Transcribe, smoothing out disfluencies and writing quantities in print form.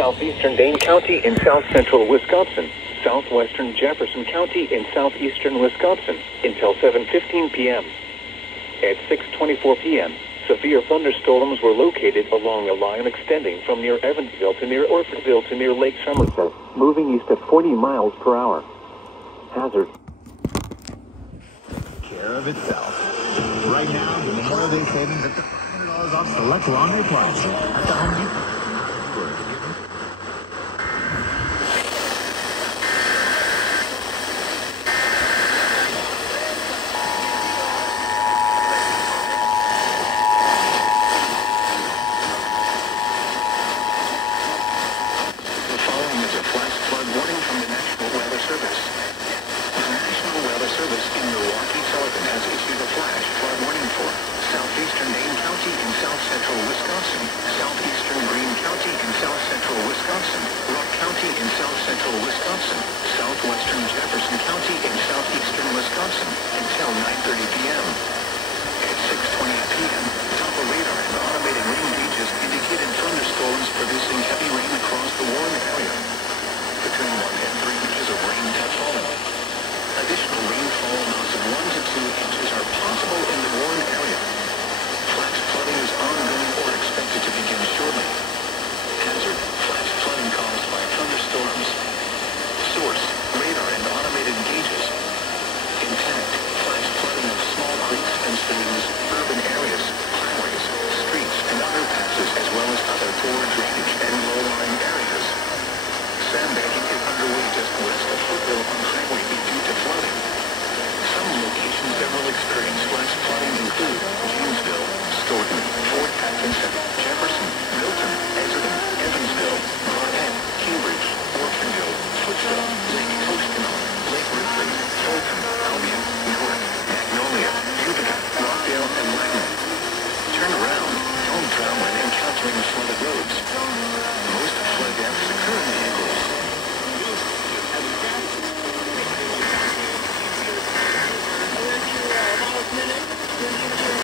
southeastern Dane County in south central Wisconsin, southwestern Jefferson County in southeastern Wisconsin until 7:15 p.m. At 6:24 p.m., severe thunderstorms were located along a line extending from near Evansville to near Orfordville to near Lake Somerset, moving east at 40 miles per hour. Hazard. Care of itself. Right now, the Memorial Day savings up to $500 off select laundry appliances at the Home Depot. Wisconsin, southwestern Jefferson County in southeastern Wisconsin until 9:30 p.m. At 6:20 p.m., Doppler radar and automated rain gauges indicated thunderstorms producing heavy rain across the Warren area. Between 1 and 3 inches of rain have fallen. Additional rainfall amounts of 1 to 2 inches are possible in the Warren area. Flash flooding is ongoing or expected to begin shortly. Hazard, flash flooding caused by thunderstorms. Source, radar and automated gauges. Intent, flash flooding of small creeks and streams, urban areas, highways, streets, and underpasses, as well as other poor drainage and low-lying areas. Sandbagging is underway just west of Foothill on Highway 8 due to flooding. Some locations that will experience flash flooding include Janesville, Stoughton, Fort Atkinson, Jefferson, Milton, Exeter, Evansville, Marquette, Cambridge, Orfordville, Footsville, Lake Koshkonong, Lake Ripley, Fulton, Albion, Newark, Magnolia, Utica, Rockdale, and Wagner. Turn around. Don't drown when encountering flooded roads.